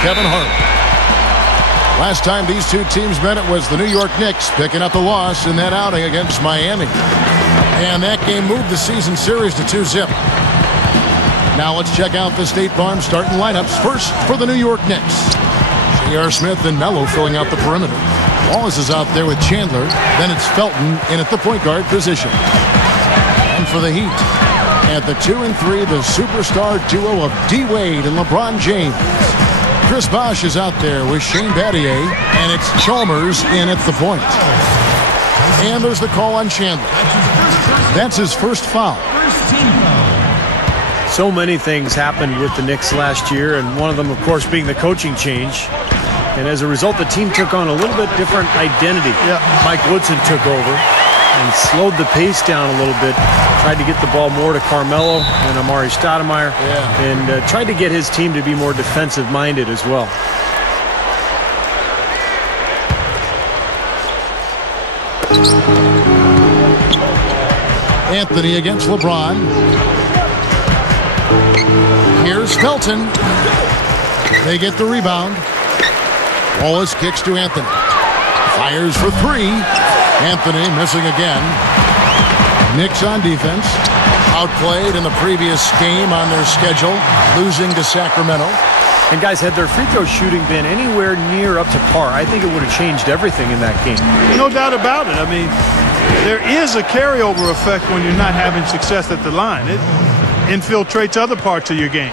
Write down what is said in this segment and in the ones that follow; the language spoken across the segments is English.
Kevin Hart. Last time these two teams met, it was the New York Knicks picking up a loss in that outing against Miami. And that game moved the season series to 2-0. Now let's check out the State Farm starting lineups. First for the New York Knicks, J.R. Smith and Melo filling out the perimeter. Wallace is out there with Chandler. Then it's Felton in at the point guard position. And for the Heat, at the 2 and 3, the superstar duo of D-Wade and LeBron James. Chris Bosh is out there with Shane Battier, and it's Chalmers in at the point. And there's the call on Chandler. That's his first foul. So many things happened with the Knicks last year, and one of them, of course, being the coaching change. And as a result, the team took on a little bit different identity. Mike Woodson took over and slowed the pace down a little bit, tried to get the ball more to Carmelo and Amari Stoudemire, and tried to get his team to be more defensive-minded as well. Anthony against LeBron. Here's Felton. They get the rebound. Wallace kicks to Anthony. Fires for three. Anthony missing again. Knicks on defense. Outplayed in the previous game on their schedule, losing to Sacramento. And guys, had their free throw shooting been anywhere near up to par, I think it would have changed everything in that game. No doubt about it. I mean, there is a carryover effect when you're not having success at the line. It infiltrates other parts of your game.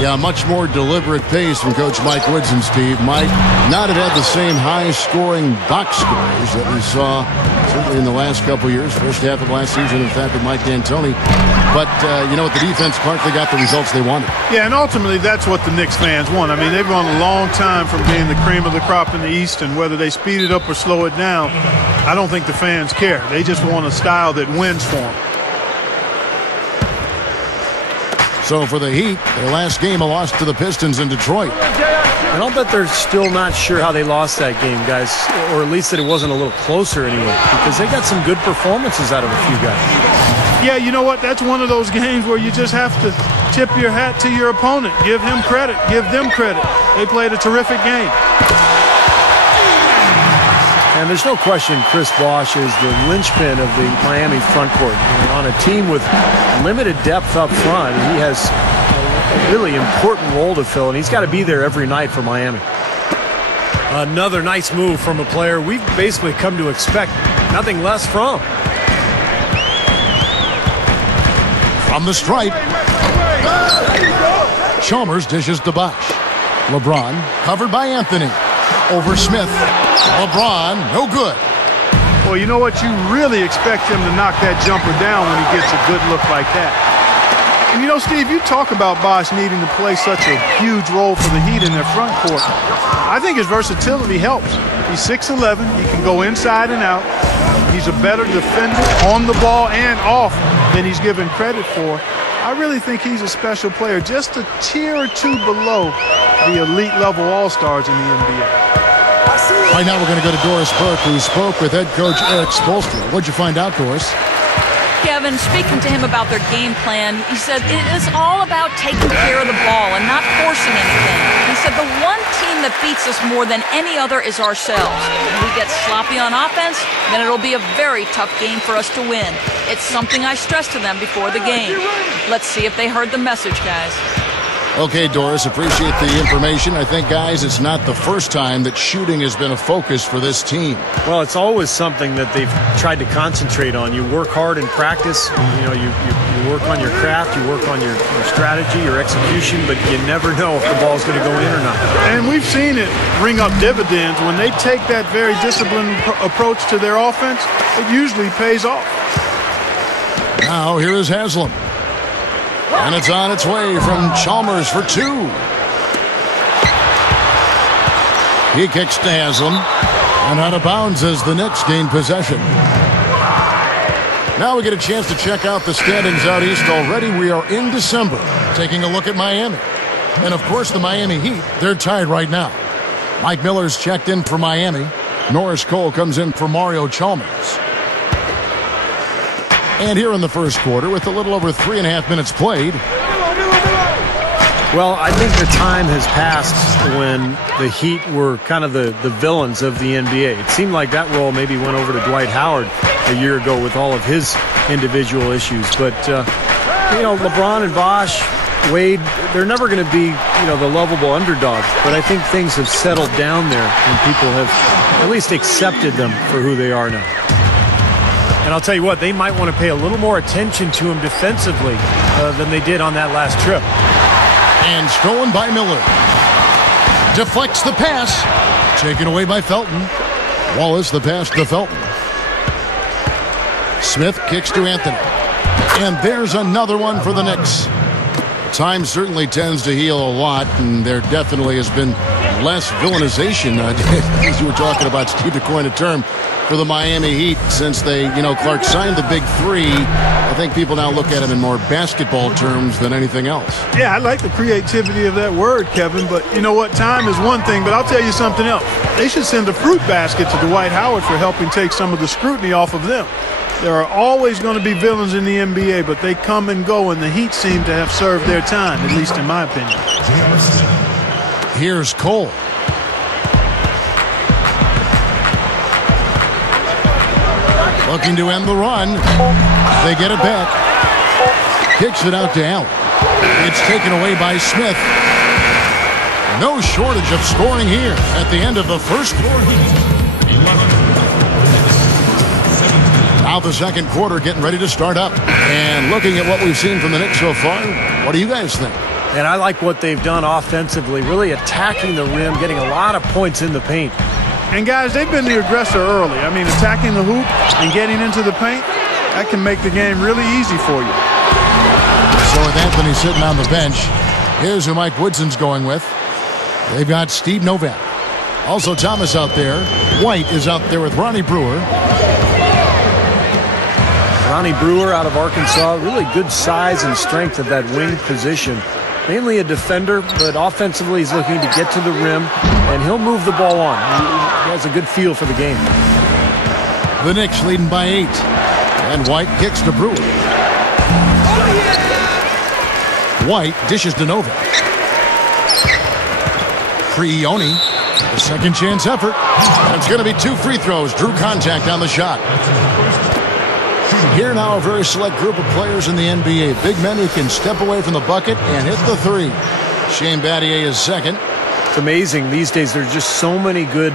Yeah, much more deliberate pace from Coach Mike Woodson, Steve. Mike not have had the same high-scoring box scores that we saw certainly in the last couple years, first half of last season, in fact, with Mike D'Antoni. But, you know, with the defense part, they got the results they wanted. Yeah, and ultimately, that's what the Knicks fans want. I mean, they've gone a long time from being the cream of the crop in the East, and whether they speed it up or slow it down, I don't think the fans care. They just want a style that wins for them. So for the Heat, their last game, a loss to the Pistons in Detroit. And I'll bet they're still not sure how they lost that game, guys, or at least that it wasn't a little closer anyway, because they got some good performances out of a few guys. Yeah, you know what? That's one of those games where you just have to tip your hat to your opponent. Give him credit. Give them credit. They played a terrific game. And there's no question Chris Bosh is the linchpin of the Miami front court. And on a team with limited depth up front, he has a really important role to fill, and he's got to be there every night for Miami. Another nice move from a player we've basically come to expect nothing less from. From the stripe, Chalmers dishes to Bosh. LeBron covered by Anthony. Over Smith. LeBron, no good. Well, you know what? You really expect him to knock that jumper down when he gets a good look like that. And you know, Steve, you talk about Bosh needing to play such a huge role for the Heat in their front court. I think his versatility helps. He's 6'11". He can go inside and out. He's a better defender on the ball and off than he's given credit for. I really think he's a special player, just a tier or two below the elite level all-stars in the NBA. Right now we're going to go to Doris Burke, who spoke with head coach Eric Spoelstra. What'd you find out, Doris? Kevin, speaking to him about their game plan, he said it is all about taking care of the ball and not forcing anything. He said the one team that beats us more than any other is ourselves. If we get sloppy on offense, then it'll be a very tough game for us to win. It's something I stressed to them before the game. Let's see if they heard the message, guys. Okay, Doris, appreciate the information. I think, guys, it's not the first time that shooting has been a focus for this team. Well, it's always something that they've tried to concentrate on. You work hard in practice. You know, you work on your craft, you work on your strategy, your execution, but you never know if the ball's going to go in or not. And we've seen it ring up dividends. When they take that very disciplined approach to their offense, it usually pays off. Now, here is Haslam. And it's on its way from Chalmers for two. He kicks to Haslam. And out of bounds as the Knicks gain possession. Now we get a chance to check out the standings out east already. We are in December, taking a look at Miami. And, of course, the Miami Heat, they're tied right now. Mike Miller's checked in for Miami. Norris Cole comes in for Mario Chalmers. And here in the first quarter, with a little over 3.5 minutes played, Well, I think the time has passed when the Heat were kind of the villains of the NBA. It seemed like that role maybe went over to Dwight Howard a year ago with all of his individual issues. But, LeBron and Bosh, Wade, they're never going to be, the lovable underdogs. But I think things have settled down there and people have at least accepted them for who they are now. And I'll tell you what, they might want to pay a little more attention to him defensively than they did on that last trip. And stolen by Miller. Deflects the pass. Taken away by Felton. Wallace the pass to Felton. Smith kicks to Anthony. And there's another one for the Knicks. Time certainly tends to heal a lot, and there definitely has been less villainization, as you were talking about, Steve, to coin a term, for the Miami Heat since they, Clark signed the big three. I think people now look at him in more basketball terms than anything else. Yeah, I like the creativity of that word, Kevin, but you know what? Time is one thing, but I'll tell you something else. They should send a fruit basket to Dwight Howard for helping take some of the scrutiny off of them. There are always going to be villains in the NBA, but they come and go, and the Heat seem to have served their time, at least in my opinion. Here's Cole. Looking to end the run. They get it back. Kicks it out to Allen. It's taken away by Smith. No shortage of scoring here at the end of the first quarter. Now the second quarter getting ready to start up. And looking at what we've seen from the Knicks so far, what do you guys think? And I like what they've done offensively, really attacking the rim, getting a lot of points in the paint. And guys, they've been the aggressor early. I mean, attacking the hoop and getting into the paint, that can make the game really easy for you. So with Anthony sitting on the bench, here's who Mike Woodson's going with. They've got Steve Novak. Also Thomas out there. White is out there with Ronnie Brewer. Ronnie Brewer out of Arkansas, really good size and strength at that wing position. Mainly a defender, but offensively he's looking to get to the rim, and he'll move the ball on. He has a good feel for the game. The Knicks leading by 8. And White kicks to Brewer. White dishes to Novak. Prioni, a second chance effort. It's going to be 2 free throws. Drew contact on the shot. Here now a very select group of players in the NBA. Big men who can step away from the bucket and hit the 3. Shane Battier is second. It's amazing these days. There's just so many good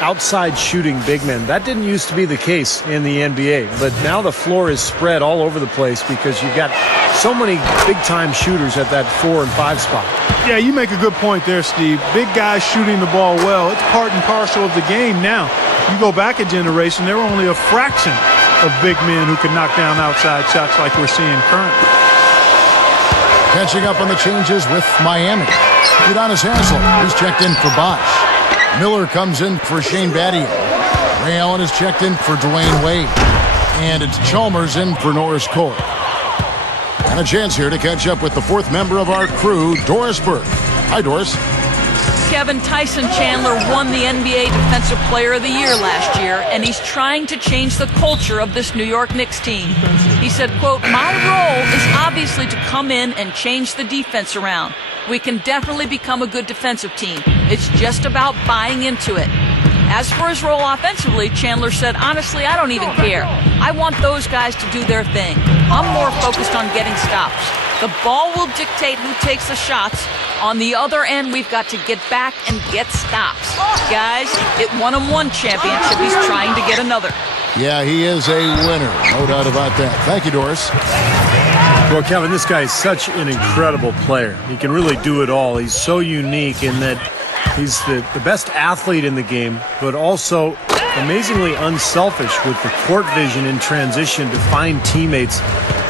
outside shooting big men. That didn't used to be the case in the NBA, but now the floor is spread all over the place because you've got so many big-time shooters at that 4 and 5 spot. Yeah, you make a good point there, Steve. Big guys shooting the ball well. It's part and parcel of the game now. You go back a generation, there were only a fraction of big men who can knock down outside shots like we're seeing currently. Catching up on the changes with Miami. Udonis Haslem, he's checked in for Bosh. Miller comes in for Shane Battier. Ray Allen is checked in for Dwayne Wade. And it's Chalmers in for Norris Cole. And a chance here to catch up with the 4th member of our crew, Doris Burke. Hi, Doris. Kevin, Tyson Chandler won the NBA Defensive Player of the Year last year, and he's trying to change the culture of this New York Knicks team. He said, quote, "My role is obviously to come in and change the defense around. We can definitely become a good defensive team. It's just about buying into it." As for his role offensively, Chandler said, "Honestly, I don't even care. I want those guys to do their thing. I'm more focused on getting stops. The ball will dictate who takes the shots. On the other end, we've got to get back and get stops. Guys, it won him one championship. He's trying to get another." Yeah, he is a winner. No doubt about that. Thank you, Doris. Well, Kevin, this guy is such an incredible player. He can really do it all. He's so unique in that he's the best athlete in the game, but also amazingly unselfish with the court vision in transition to find teammates.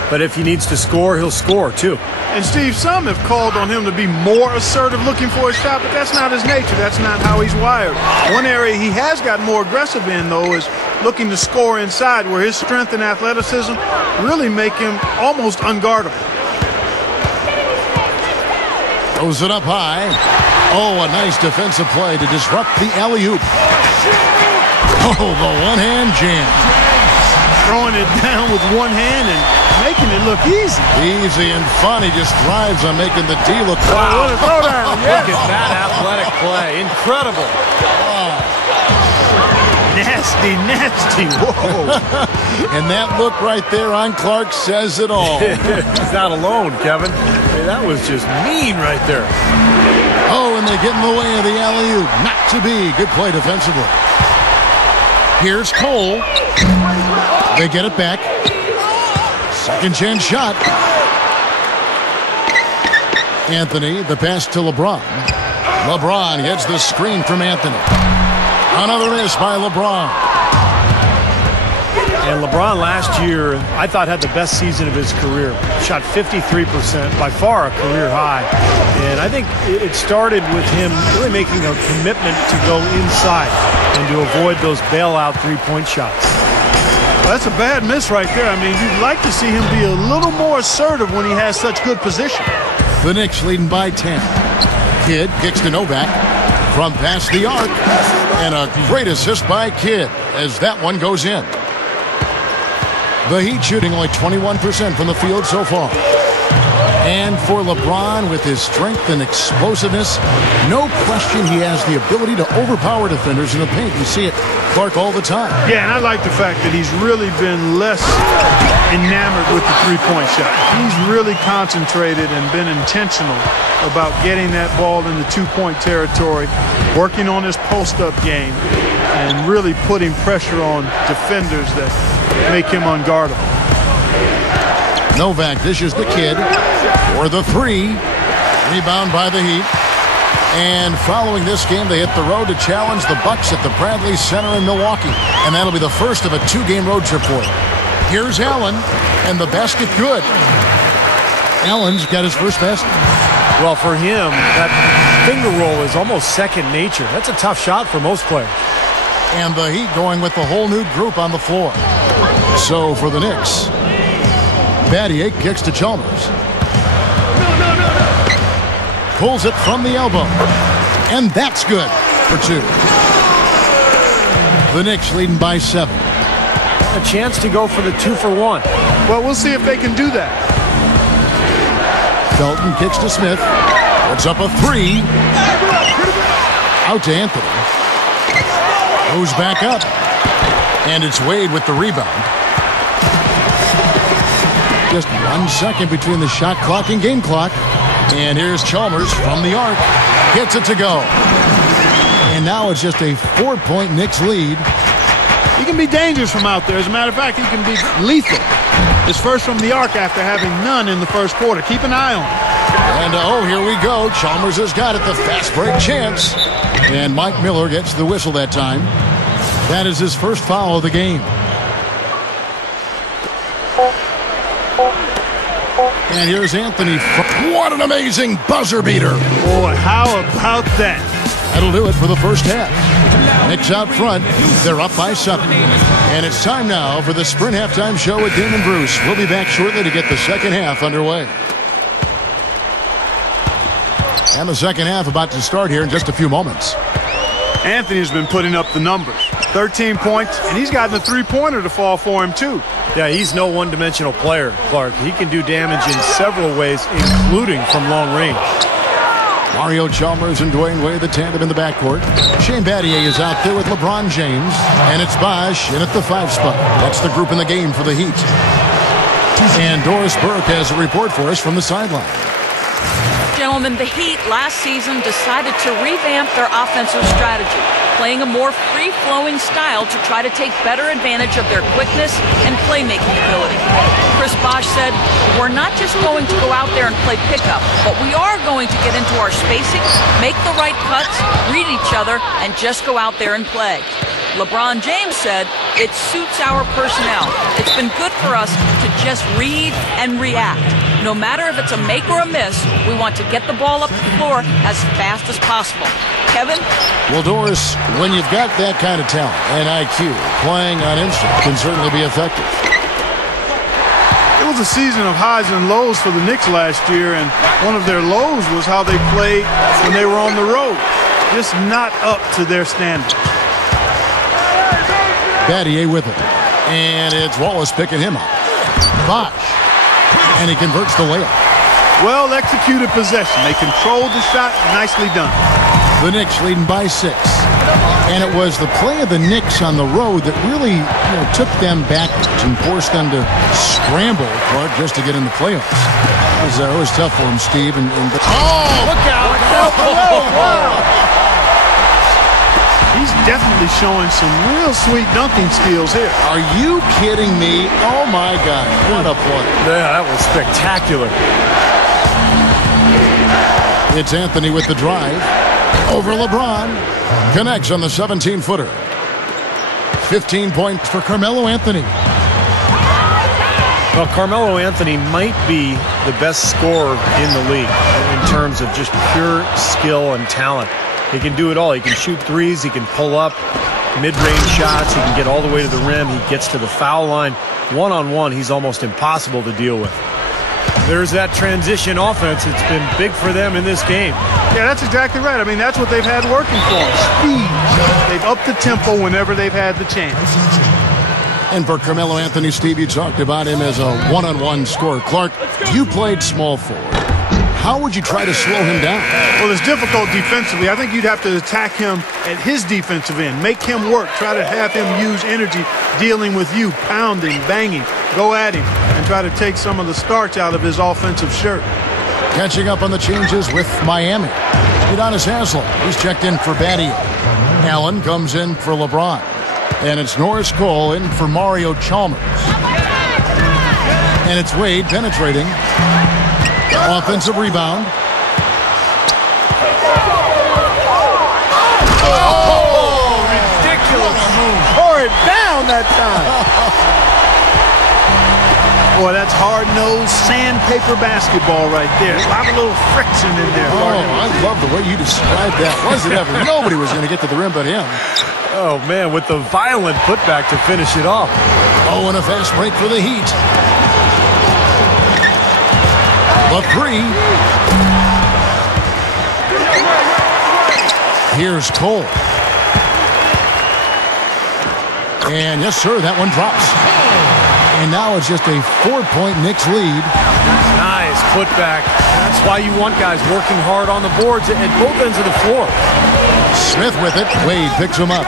But if he needs to score, he'll score, too. And, Steve, some have called on him to be more assertive looking for a shot, but that's not his nature. That's not how he's wired. One area he has gotten more aggressive in, though, is looking to score inside, where his strength and athleticism really make him almost unguardable. Throws it up high. Oh, a nice defensive play to disrupt the alley-oop. Oh, the one-hand jam. throwing it down with one hand and making it look easy. Easy and fun. He just thrives on making the D look. Wow, what a throwdown. Look at that athletic play. Incredible. Nasty, nasty. Whoa. And that look right there on Clark says it all. He's not alone, Kevin. Hey, that was just mean right there. Oh, and they get in the way of the alley-oop. Not to be. Good play defensively. Here's Cole. They get it back. Second chance shot. Anthony, the pass to LeBron. LeBron gets the screen from Anthony. Another miss by LeBron. And LeBron last year, I thought, had the best season of his career. Shot 53%, by far a career high. And I think it started with him really making a commitment to go inside and to avoid those bailout three-point shots. Well, that's a bad miss right there. I mean, you'd like to see him be a little more assertive when he has such good position. The Knicks leading by 10. Kidd kicks to Novak from past the arc. And a great assist by Kidd as that one goes in. The Heat shooting only 21% from the field so far. And for LeBron, with his strength and explosiveness, no question he has the ability to overpower defenders in the paint. You see it, Clark, all the time. Yeah, and I like the fact that he's really been less enamored with the three-point shot. He's really concentrated and been intentional about getting that ball in the two-point territory, working on his post-up game, and really putting pressure on defenders that make him unguardable. Novak dishes the Kidd for the three. Rebound by the Heat. And following this game, they hit the road to challenge the Bucks at the Bradley Center in Milwaukee. And that'll be the first of a two-game road trip for them. Here's Allen, and the basket good. Allen's got his first basket. Well, for him, that finger roll is almost second nature. That's a tough shot for most players. And the Heat going with the whole new group on the floor. So for the Knicks, Battier kicks to Chalmers. Pulls it from the elbow. And that's good for two. The Knicks leading by 7. A chance to go for the 2-for-1. Well, we'll see if they can do that. Felton kicks to Smith. Puts up a 3. Out to Anthony. Goes back up. And it's Wade with the rebound. Just 1 second between the shot clock and game clock. And here's Chalmers from the arc. Gets it to go. And now it's just a 4-point Knicks lead. He can be dangerous from out there. As a matter of fact, he can be lethal. His first from the arc after having none in the first quarter. Keep an eye on him. And oh, here we go. Chalmers has got it. The fast break chance. And Mike Miller gets the whistle that time. That is his first foul of the game. And here's Anthony. What an amazing buzzer beater. Boy, how about that? That'll do it for the first half. Knicks out front. They're up by 7. And it's time now for the Sprint Halftime Show with Damon Bruce. We'll be back shortly to get the second half underway. And the second half about to start here in just a few moments. Anthony's been putting up the numbers. 13 points, and he's gotten a three-pointer to fall for him, too. Yeah, he's no one-dimensional player, Clark. He can do damage in several ways, including from long range. Mario Chalmers and Dwayne Wade, the tandem in the backcourt. Shane Battier is out there with LeBron James. And it's Bosh in at the 5 spot. That's the group in the game for the Heat. And Doris Burke has a report for us from the sideline. Gentlemen, the Heat last season decided to revamp their offensive strategy, playing a more free-flowing style to try to take better advantage of their quickness and playmaking ability. Chris Bosh said, "We're not just going to go out there and play pickup, but we are going to get into our spacing, make the right cuts, read each other, and just go out there and play." LeBron James said, "It suits our personnel. It's been good for us to just read and react. No matter if it's a make or a miss, we want to get the ball up the floor as fast as possible." Kevin? Well, Doris, when you've got that kind of talent and IQ, playing on instinct can certainly be effective. It was a season of highs and lows for the Knicks last year, and one of their lows was how they played when they were on the road. Just not up to their standards. Battier with it. And it's Wallace picking him up. Bosch. And he converts the layup. Well executed possession. They controlled the shot. Nicely done. The Knicks leading by 6. And it was the play of the Knicks on the road that really took them backwards and forced them to scramble, Clark, just to get in the playoffs. It was tough for him, Steve. Oh, look out. Wow. He's definitely showing some real sweet dunking skills here. Are you kidding me? Oh, my God. What a play. Yeah, that was spectacular. It's Anthony with the drive. Over LeBron. Connects on the 17-footer. 15 points for Carmelo Anthony. Well, Carmelo Anthony might be the best scorer in the league in terms of just pure skill and talent. He can do it all. He can shoot threes. He can pull up mid-range shots. He can get all the way to the rim. He gets to the foul line. One-on-one, he's almost impossible to deal with. There's that transition offense. It's been big for them in this game. Yeah, that's exactly right. I mean, that's what they've had working for them. Speed. They've upped the tempo whenever they've had the chance. And for Carmelo Anthony, Steve, you talked about him as a one-on-one scorer. Clark, you played small forward. How would you try to slow him down? Well, it's difficult defensively. I think you'd have to attack him at his defensive end. Make him work. Try to have him use energy dealing with you, pounding, banging. Go at him and try to take some of the starch out of his offensive shirt. Catching up on the changes with Miami. Udonis Haslem. He's checked in for Badia. Allen comes in for LeBron. And it's Norris Cole in for Mario Chalmers. And it's Wade penetrating. Offensive rebound. Oh, ridiculous move. Tore it down that time. Boy, that's hard-nosed sandpaper basketball right there. A lot of little friction in there. Oh, I love the way you described that. Was it ever? Nobody was going to get to the rim but him. Oh, man, with the violent putback to finish it off. Oh, and a fast break for the Heat. The three. Here's Cole. And yes, sir, that one drops. And now it's just a 4-point Knicks lead. Nice putback. That's why you want guys working hard on the boards at both ends of the floor. Smith with it. Wade picks him up.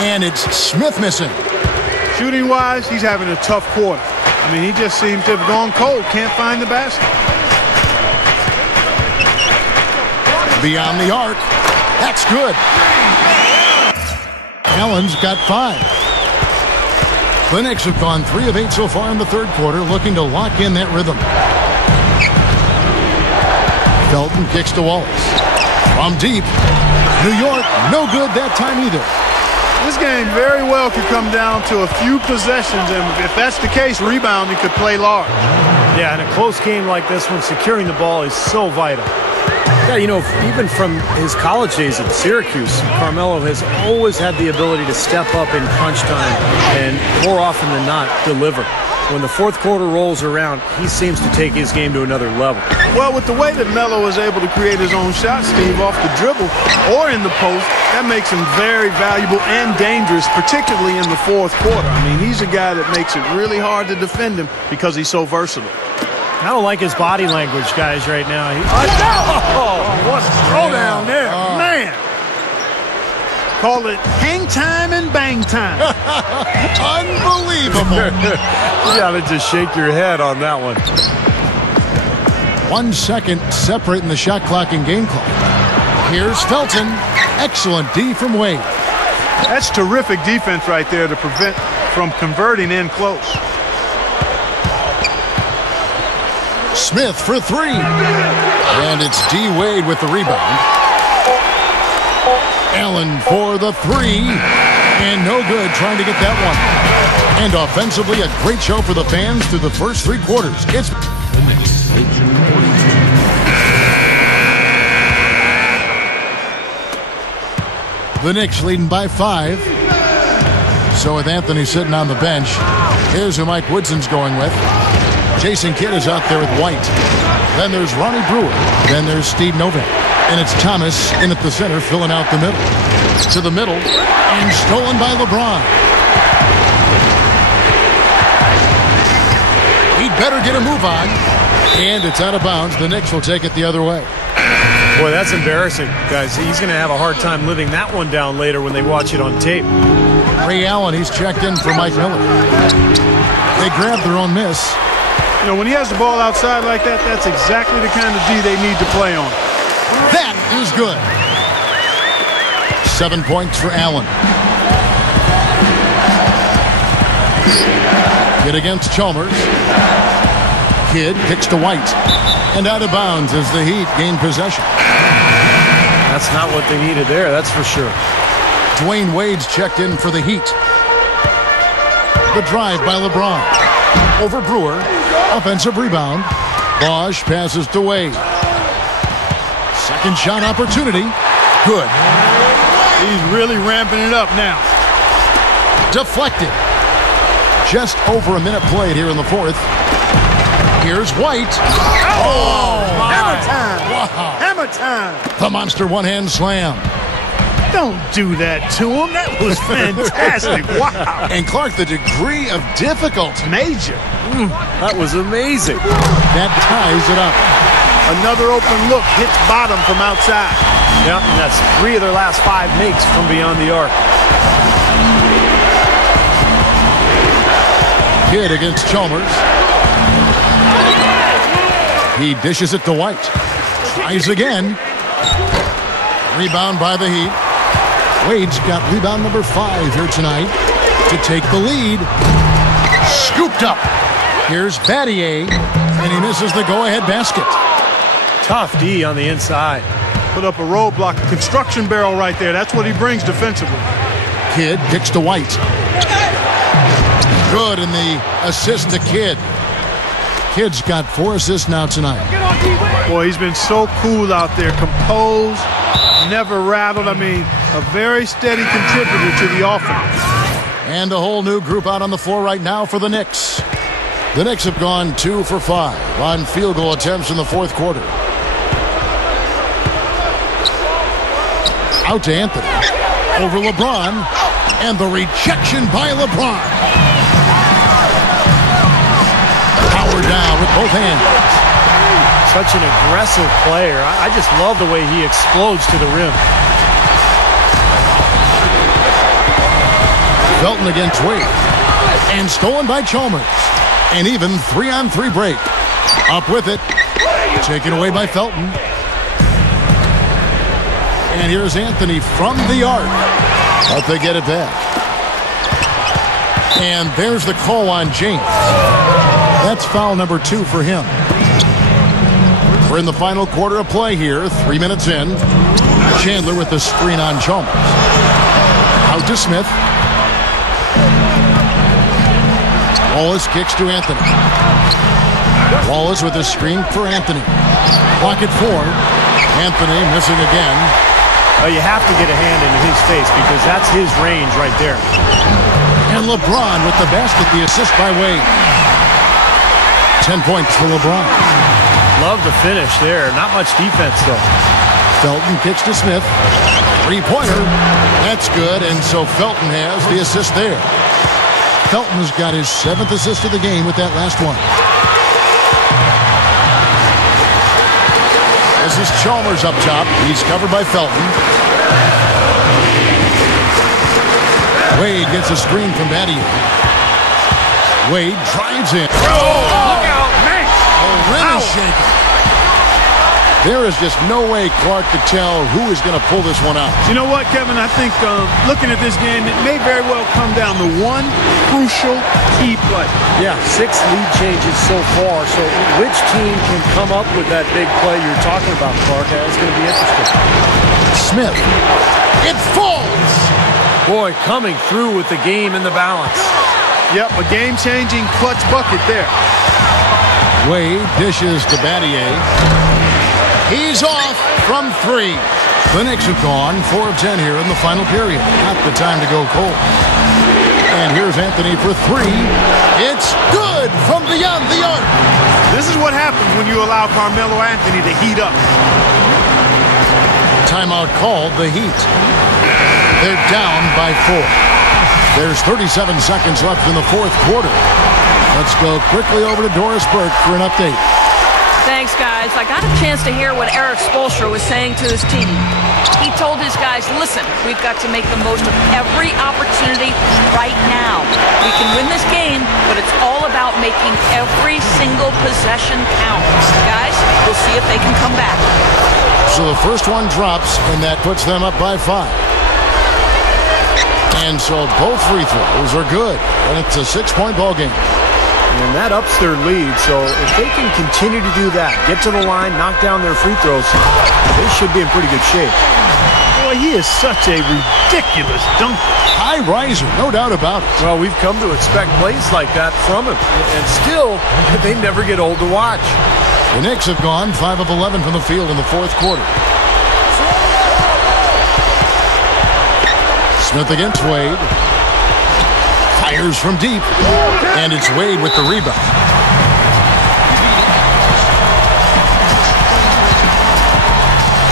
And it's Smith missing. Shooting-wise, he's having a tough quarter. I mean, he just seems to have gone cold. Can't find the basket. Beyond the arc. That's good. Allen's got 5. The Knicks have gone 3 of 8 so far in the third quarter, looking to lock in that rhythm. Felton kicks to Wallace. From deep. New York, no good that time either. This game very well could come down to a few possessions, and if that's the case, rebounding could play large. Yeah, in a close game like this one, securing the ball is so vital. Yeah, even from his college days at Syracuse, Carmelo has always had the ability to step up in crunch time and more often than not deliver. When the fourth quarter rolls around, he seems to take his game to another level. Well, with the way that Melo is able to create his own shot, Steve, off the dribble or in the post, that makes him very valuable and dangerous, particularly in the fourth quarter. I mean, he's a guy that makes it really hard to defend him because he's so versatile. I don't like his body language, guys, right now. What a throwdown there. Man. Call it hang time and bang time. Unbelievable. You gotta just shake your head on that one. 1 second separating the shot clock and game clock. Here's Felton. Excellent D from Wade. That's terrific defense right there to prevent from converting in close. Smith for 3. And it's D. Wade with the rebound. Allen for the 3. And no good trying to get that one. And offensively, a great show for the fans through the first 3 quarters. It's the Knicks leading by 5. So with Anthony sitting on the bench, here's who Mike Woodson's going with. Jason Kidd is out there with White. Then there's Ronnie Brewer. Then there's Steve Novak. And it's Thomas in at the center, filling out the middle. To the middle, and stolen by LeBron. He'd better get a move on. And it's out of bounds. The Knicks will take it the other way. Boy, that's embarrassing, guys. He's going to have a hard time living that one down later when they watch it on tape. Ray Allen, he's checked in for Mike Miller. They grabbed their own miss. You know, when he has the ball outside like that, that's exactly the kind of D they need to play on. That is good. 7 points for Allen. Kidd against Chalmers. Kidd kicks to White. And out of bounds as the Heat gain possession. That's not what they needed there, that's for sure. Dwayne Wade's checked in for the Heat. The drive by LeBron. Over Brewer. Offensive rebound. Bosch passes to Wade. Second shot opportunity. Good. He's really ramping it up now. Deflected. Just over a minute played here in the fourth. Here's White. Oh, hammer time. Wow. Hammer time. The monster one-hand slam. Don't do that to him. That was fantastic. Wow. And Clark, the degree of difficulty. Major. That was amazing. That ties it up. Another open look hits bottom from outside. Yep, and that's 3 of their last 5 makes from beyond the arc. Kidd against Chalmers. He dishes it to White. Tries again. Rebound by the Heat. Wade's got rebound number 5 here tonight to take the lead. Scooped up. Here's Battier, and he misses the go-ahead basket. Tough D on the inside. Put up a roadblock, a construction barrel right there. That's what he brings defensively. Kidd kicks to White. Good in the assist to Kidd. Kidd's got 4 assists now tonight. Boy, he's been so cool out there, composed, never rattled. I mean, a very steady contributor to the offense. And a whole new group out on the floor right now for the Knicks. The Knicks have gone 2 for 5 on field goal attempts in the fourth quarter. Out to Anthony. Over LeBron. And the rejection by LeBron. Power down with both hands. Such an aggressive player. I just love the way he explodes to the rim. Felton against Wade. And stolen by Chalmers. And even 3-on-3 break. Up with it. Taken away by Felton. And here's Anthony from the arc. But they get it back. And there's the call on James. That's foul number 2 for him. We're in the final quarter of play here. 3 minutes in. Chandler with the screen on Chalmers. Out to Smith. Wallace kicks to Anthony. Wallace with a screen for Anthony. Block it 4. Anthony missing again. You have to get a hand into his face because that's his range right there. And LeBron with the basket, the assist by Wade. 10 points for LeBron. Love the finish there. Not much defense, though. Felton kicks to Smith. 3-pointer. That's good, and so Felton has the assist there. Felton's got his 7th assist of the game with that last one. This is Chalmers up top. He's covered by Felton. Wade gets a screen from Battier. Wade drives in. Look out, man! The rim is shaking. There is just no way Clark could tell who is going to pull this one out. You know what, Kevin? I think looking at this game, it may very well come down to one crucial key play. Yeah, 6 lead changes so far. So which team can come up with that big play you're talking about, Clark? It's going to be interesting. Smith. It falls. Boy, coming through with the game in the balance. Yep, a game-changing clutch bucket there. Wade dishes to Battier. He's off from 3. The Knicks have gone 4 of 10 here in the final period. Not the time to go cold. And here's Anthony for 3. It's good from beyond the arc. This is what happens when you allow Carmelo Anthony to heat up. Timeout called, the Heat. They're down by 4. There's 37 seconds left in the fourth quarter. Let's go quickly over to Doris Burke for an update. Thanks, guys. I got a chance to hear what Eric Spoelstra was saying to his team. He told his guys, listen, we've got to make the most of every opportunity right now. We can win this game, but it's all about making every single possession count. Guys, we'll see if they can come back. So the first one drops, and that puts them up by 5. And so both free throws are good, and it's a 6-point ball game. And that ups their lead, so if they can continue to do that, get to the line, knock down their free throws, they should be in pretty good shape. Boy, he is such a ridiculous dunker. High riser, no doubt about it. Well, we've come to expect plays like that from him, and still, they never get old to watch. The Knicks have gone 5 of 11 from the field in the fourth quarter. Smith against Wade. Fires from deep, and it's Wade with the rebound.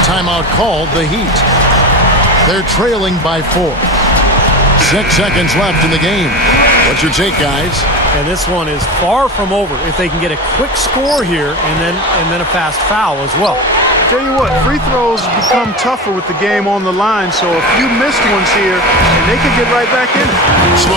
Timeout called, the Heat. They're trailing by 4. 6 seconds left in the game. What's your take, guys? And this one is far from over if they can get a quick score here and then a fast foul as well. Tell you what, free throws become tougher with the game on the line, so a few missed ones here, and they could get right back in it. So